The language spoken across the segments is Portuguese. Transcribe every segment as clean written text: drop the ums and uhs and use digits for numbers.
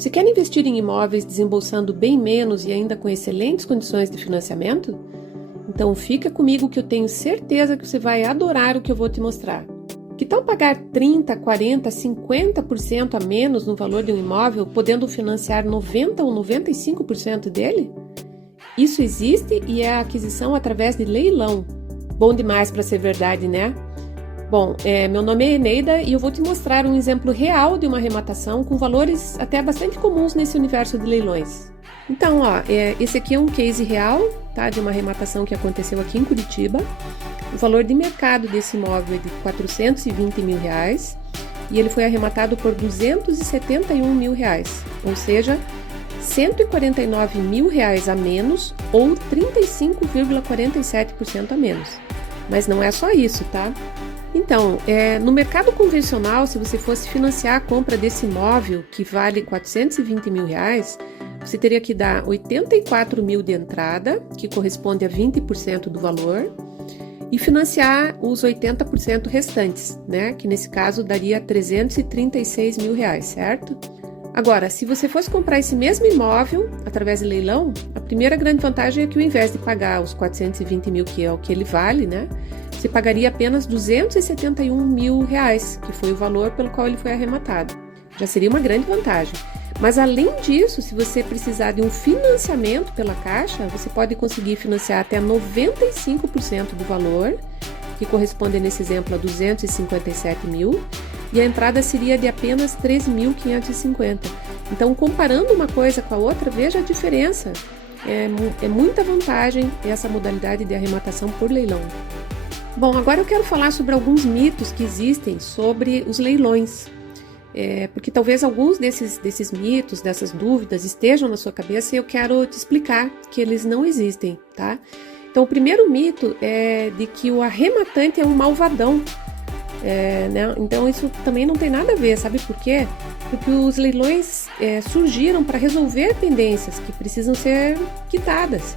Você quer investir em imóveis desembolsando bem menos e ainda com excelentes condições de financiamento? Então fica comigo que eu tenho certeza que você vai adorar o que eu vou te mostrar. Que tal pagar 30, 40, 50% a menos no valor de um imóvel, podendo financiar 90 ou 95% dele? Isso existe e é a aquisição através de leilão. Bom demais para ser verdade, né? Bom, meu nome é Eneida e eu vou te mostrar um exemplo real de uma arrematação com valores até bastante comuns nesse universo de leilões. Então, esse aqui é um case real, tá, de uma arrematação que aconteceu aqui em Curitiba. O valor de mercado desse imóvel é de R$420 mil e ele foi arrematado por R$271 mil, ou seja, R$149 mil a menos ou 35,47% a menos. Mas não é só isso, tá? Então, no mercado convencional, se você fosse financiar a compra desse imóvel, que vale R$420 mil, você teria que dar 84 mil de entrada, que corresponde a 20% do valor, e financiar os 80% restantes, né? Que nesse caso daria R$336 mil, certo? Agora, se você fosse comprar esse mesmo imóvel através de leilão, a primeira grande vantagem é que ao invés de pagar os 420 mil, que é o que ele vale, né? Você pagaria apenas R$271 mil, que foi o valor pelo qual ele foi arrematado. Já seria uma grande vantagem. Mas além disso, se você precisar de um financiamento pela Caixa, você pode conseguir financiar até 95% do valor, que corresponde nesse exemplo a 257 mil, e a entrada seria de apenas 3.550. Então, comparando uma coisa com a outra, veja a diferença. É muita vantagem essa modalidade de arrematação por leilão. Bom, agora eu quero falar sobre alguns mitos que existem sobre os leilões. Porque talvez alguns desses mitos, dessas dúvidas estejam na sua cabeça e eu quero te explicar que eles não existem, tá? Então, o primeiro mito é de que o arrematante é um malvadão. Né? Então, isso também não tem nada a ver, sabe por quê? Porque os leilões surgiram para resolver pendências que precisam ser quitadas.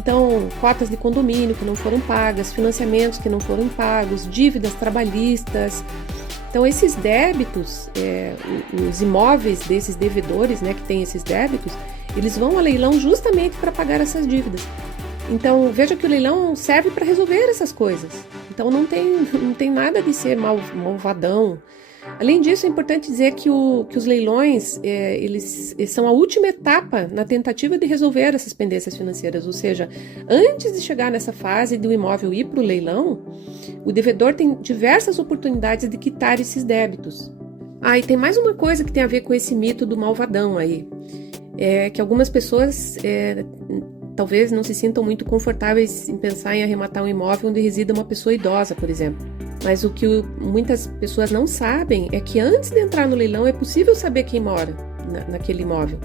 Então, cotas de condomínio que não foram pagas, financiamentos que não foram pagos, dívidas trabalhistas. Então, esses débitos, os imóveis desses devedores, né, que têm esses débitos, eles vão a leilão justamente para pagar essas dívidas. Então, veja que o leilão serve para resolver essas coisas. Então, não tem nada de ser malvadão. Além disso, é importante dizer que os leilões, eles são a última etapa na tentativa de resolver essas pendências financeiras. Ou seja, antes de chegar nessa fase do imóvel ir para o leilão, o devedor tem diversas oportunidades de quitar esses débitos. E tem mais uma coisa que tem a ver com esse mito do malvadão aí. Que algumas pessoas talvez não se sintam muito confortáveis em pensar em arrematar um imóvel onde resida uma pessoa idosa, por exemplo. Mas o que muitas pessoas não sabem é que antes de entrar no leilão é possível saber quem mora naquele imóvel.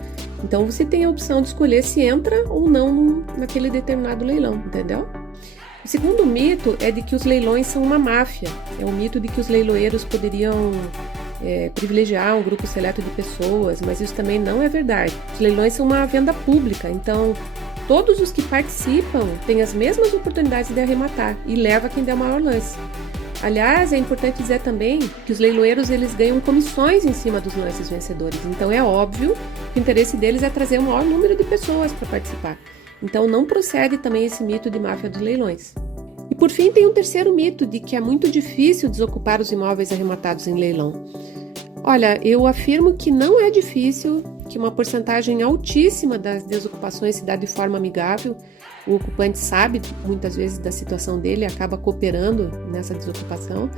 Então você tem a opção de escolher se entra ou não naquele determinado leilão, entendeu? O segundo mito é de que os leilões são uma máfia. É o mito de que os leiloeiros poderiam privilegiar um grupo seleto de pessoas, mas isso também não é verdade. Os leilões são uma venda pública, então todos os que participam têm as mesmas oportunidades de arrematar e leva quem der o maior lance. Aliás, é importante dizer também que os leiloeiros eles ganham comissões em cima dos lances vencedores. Então é óbvio que o interesse deles é trazer o maior número de pessoas para participar. Então não procede também esse mito de máfia dos leilões. E por fim tem um terceiro mito de que é muito difícil desocupar os imóveis arrematados em leilão. Olha, eu afirmo que não é difícil, que uma porcentagem altíssima das desocupações se dá de forma amigável. O ocupante sabe muitas vezes da situação dele e acaba cooperando nessa desocupação,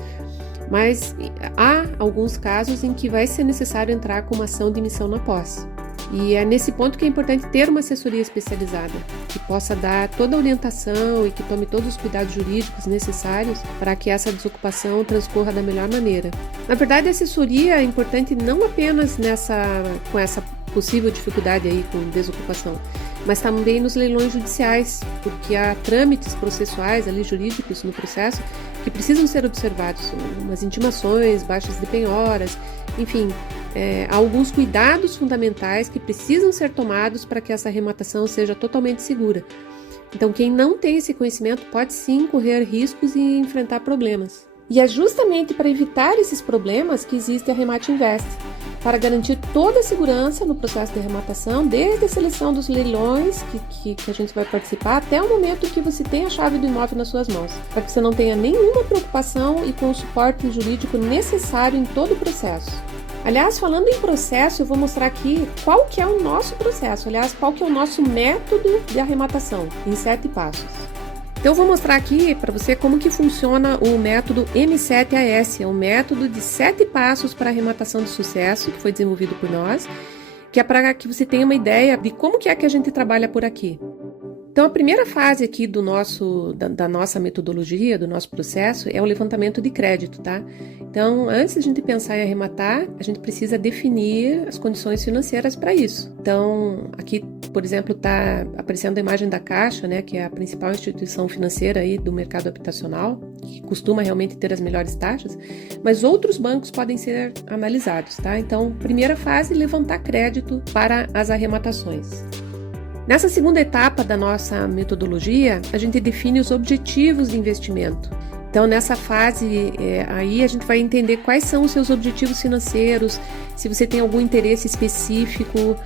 mas há alguns casos em que vai ser necessário entrar com uma ação de missão na posse. E é nesse ponto que é importante ter uma assessoria especializada, que possa dar toda a orientação e que tome todos os cuidados jurídicos necessários para que essa desocupação transcorra da melhor maneira. Na verdade, a assessoria é importante não apenas com essa possível dificuldade aí com desocupação, mas também nos leilões judiciais, porque há trâmites processuais ali jurídicos no processo que precisam ser observados, umas intimações, baixas de penhoras, enfim, há alguns cuidados fundamentais que precisam ser tomados para que essa arrematação seja totalmente segura. Então, quem não tem esse conhecimento pode sim correr riscos e enfrentar problemas. E é justamente para evitar esses problemas que existe a Remate Invest, para garantir toda a segurança no processo de arrematação, desde a seleção dos leilões que a gente vai participar, até o momento que você tem a chave do imóvel nas suas mãos, para que você não tenha nenhuma preocupação e com o suporte jurídico necessário em todo o processo. Aliás, falando em processo, eu vou mostrar aqui qual que é o nosso processo, qual que é o nosso método de arrematação, em 7 passos. Então eu vou mostrar aqui para você como que funciona o método M7AS, é um método de 7 passos para arrematação de sucesso, que foi desenvolvido por nós, que é para que você tenha uma ideia de como que é que a gente trabalha por aqui. Então, a primeira fase aqui da nossa metodologia, do nosso processo, é o levantamento de crédito, tá? Então, antes de a gente pensar em arrematar, a gente precisa definir as condições financeiras para isso. Então, aqui, por exemplo, está aparecendo a imagem da Caixa, né, que é a principal instituição financeira aí do mercado habitacional, que costuma realmente ter as melhores taxas, mas outros bancos podem ser analisados, tá? Então, primeira fase, levantar crédito para as arrematações. Nessa segunda etapa da nossa metodologia, a gente define os objetivos de investimento. Então, nessa fase, aí a gente vai entender quais são os seus objetivos financeiros, se você tem algum interesse específico,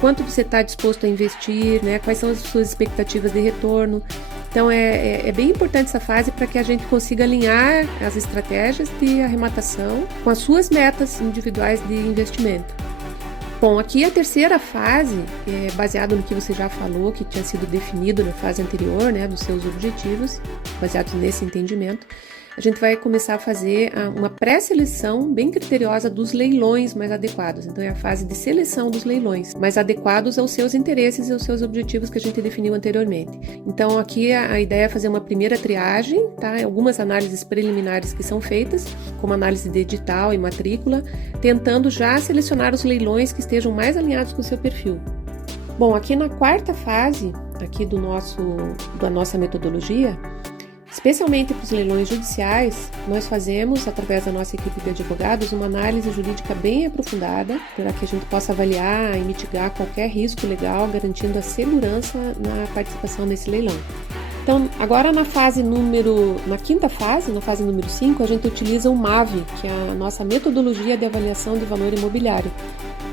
quanto você está disposto a investir, né, quais são as suas expectativas de retorno. Então, é bem importante essa fase para que a gente consiga alinhar as estratégias de arrematação com as suas metas individuais de investimento. Bom, aqui a terceira fase, baseado no que você já falou, que tinha sido definido na fase anterior, né, dos seus objetivos, baseados nesse entendimento, a gente vai começar a fazer uma pré-seleção bem criteriosa dos leilões mais adequados. Então, é a fase de seleção dos leilões mais adequados aos seus interesses e aos seus objetivos que a gente definiu anteriormente. Então, aqui a ideia é fazer uma primeira triagem, tá? Algumas análises preliminares que são feitas, como análise de edital e matrícula, tentando já selecionar os leilões que estejam mais alinhados com o seu perfil. Bom, aqui na quarta fase aqui da nossa metodologia, especialmente para os leilões judiciais, nós fazemos, através da nossa equipe de advogados, uma análise jurídica bem aprofundada, para que a gente possa avaliar e mitigar qualquer risco legal, garantindo a segurança na participação nesse leilão. Então, agora na quinta fase, na fase número 5, a gente utiliza o MAV, que é a nossa metodologia de avaliação de valor imobiliário,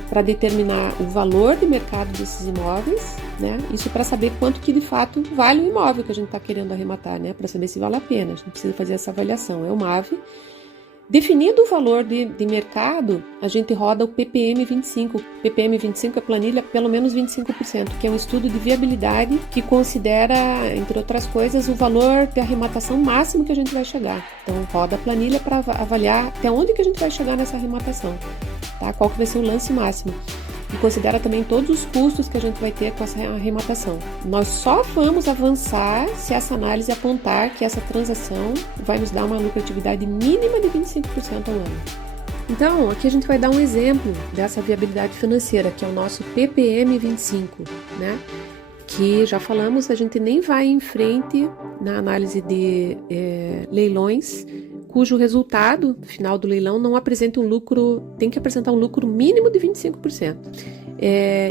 para determinar o valor de mercado desses imóveis, né? Isso para saber quanto que de fato vale o imóvel que a gente está querendo arrematar, né? Para saber se vale a pena, a gente precisa fazer essa avaliação, é o MAV. Definido o valor de mercado, a gente roda o PPM 25. O PPM 25 é planilha pelo menos 25%, que é um estudo de viabilidade que considera, entre outras coisas, o valor de arrematação máximo que a gente vai chegar. Então, roda a planilha para avaliar até onde que a gente vai chegar nessa arrematação, tá? Qual que vai ser o lance máximo. E considera também todos os custos que a gente vai ter com essa arrematação. Nós só vamos avançar se essa análise apontar que essa transação vai nos dar uma lucratividade mínima de 25% ao ano. Então, aqui a gente vai dar um exemplo dessa viabilidade financeira, que é o nosso PPM 25, né? Que já falamos, a gente nem vai em frente na análise de leilões cujo resultado final do leilão não apresenta tem que apresentar um lucro mínimo de 25%.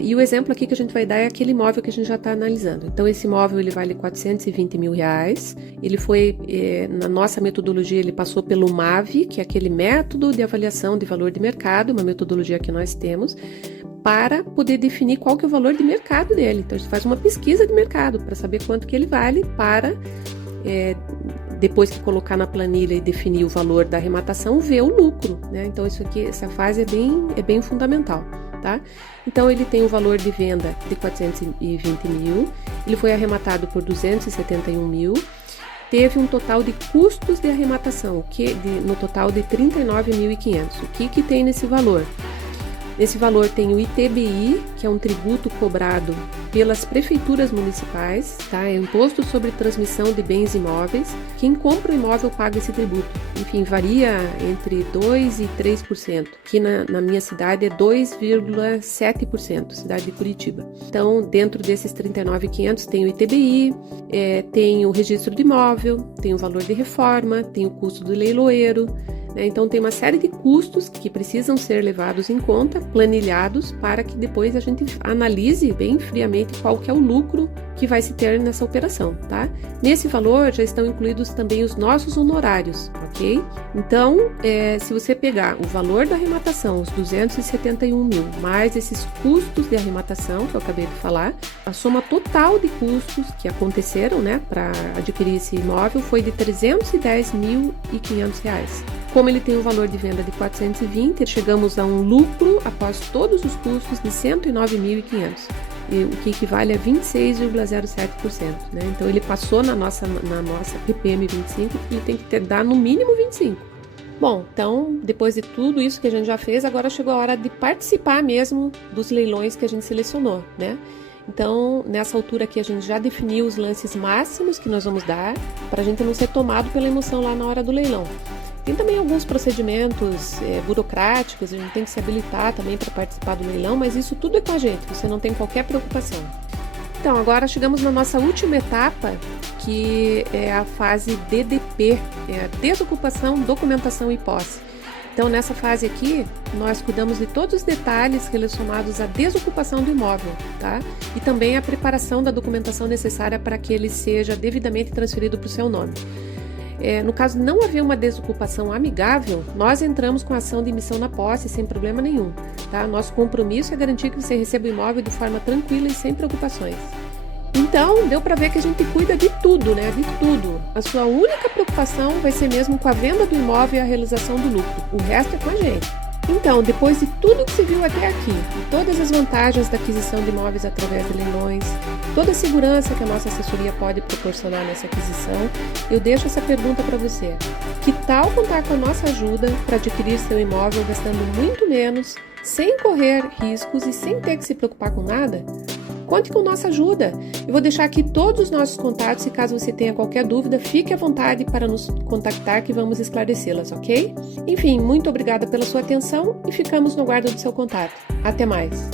E o exemplo aqui que a gente vai dar é aquele imóvel que a gente já está analisando. Então, esse imóvel ele vale R$420 mil. Ele foi, na nossa metodologia, ele passou pelo MAV, que é aquele método de avaliação de valor de mercado, uma metodologia que nós temos, para poder definir qual que é o valor de mercado dele. Então, a gente faz uma pesquisa de mercado para saber quanto que ele vale para... depois que colocar na planilha e definir o valor da arrematação, ver o lucro, né? Então, essa fase é bem fundamental, tá? Então, ele tem o valor de venda de 420 mil, ele foi arrematado por 271 mil, teve um total de custos de arrematação, no total de 39.500. O que tem nesse valor? Nesse valor tem o ITBI, que é um tributo cobrado pelas prefeituras municipais, tá? É o Imposto sobre Transmissão de Bens Imóveis. Quem compra o imóvel paga esse tributo. Enfim, varia entre 2% e 3%. Aqui na minha cidade é 2,7%, cidade de Curitiba. Então, dentro desses 39.500 tem o ITBI, tem o registro de imóvel, tem o valor de reforma, tem o custo do leiloeiro, né? Então tem uma série de custos que precisam ser levados em conta, planilhados, para que depois a gente analise bem friamente qual que é o lucro que vai se ter nessa operação, tá? Nesse valor já estão incluídos também os nossos honorários, ok? Então, se você pegar o valor da arrematação, os 271 mil, mais esses custos de arrematação que eu acabei de falar, a soma total de custos que aconteceram, né, para adquirir esse imóvel foi de R$ 310.500. Como ele tem um valor de venda de 420, chegamos a um lucro após todos os custos de 109.500. O que equivale a 26,07%, né? Então ele passou na nossa PPM 25 e tem que dar no mínimo 25. Bom, então depois de tudo isso que a gente já fez, agora chegou a hora de participar mesmo dos leilões que a gente selecionou, né? Então, nessa altura aqui, a gente já definiu os lances máximos que nós vamos dar, para a gente não ser tomado pela emoção lá na hora do leilão. Tem também alguns procedimentos burocráticos, a gente tem que se habilitar também para participar do leilão, mas isso tudo é com a gente, você não tem qualquer preocupação. Então, agora chegamos na nossa última etapa, que é a fase DDP, a desocupação, documentação e posse. Então, nessa fase aqui, nós cuidamos de todos os detalhes relacionados à desocupação do imóvel, tá? E também a preparação da documentação necessária para que ele seja devidamente transferido para o seu nome. No caso de não haver uma desocupação amigável, nós entramos com a ação de emissão na posse sem problema nenhum, tá? Nosso compromisso é garantir que você receba o imóvel de forma tranquila e sem preocupações. Então, deu para ver que a gente cuida de tudo, né? De tudo. A sua única preocupação vai ser mesmo com a venda do imóvel e a realização do lucro. O resto é com a gente. Então, depois de tudo que se viu até aqui, todas as vantagens da aquisição de imóveis através de leilões, toda a segurança que a nossa assessoria pode proporcionar nessa aquisição, eu deixo essa pergunta para você. Que tal contar com a nossa ajuda para adquirir seu imóvel gastando muito menos, sem correr riscos e sem ter que se preocupar com nada? Conte com nossa ajuda. Eu vou deixar aqui todos os nossos contatos e caso você tenha qualquer dúvida, fique à vontade para nos contactar que vamos esclarecê-las, ok? Enfim, muito obrigada pela sua atenção e ficamos no aguardo do seu contato. Até mais!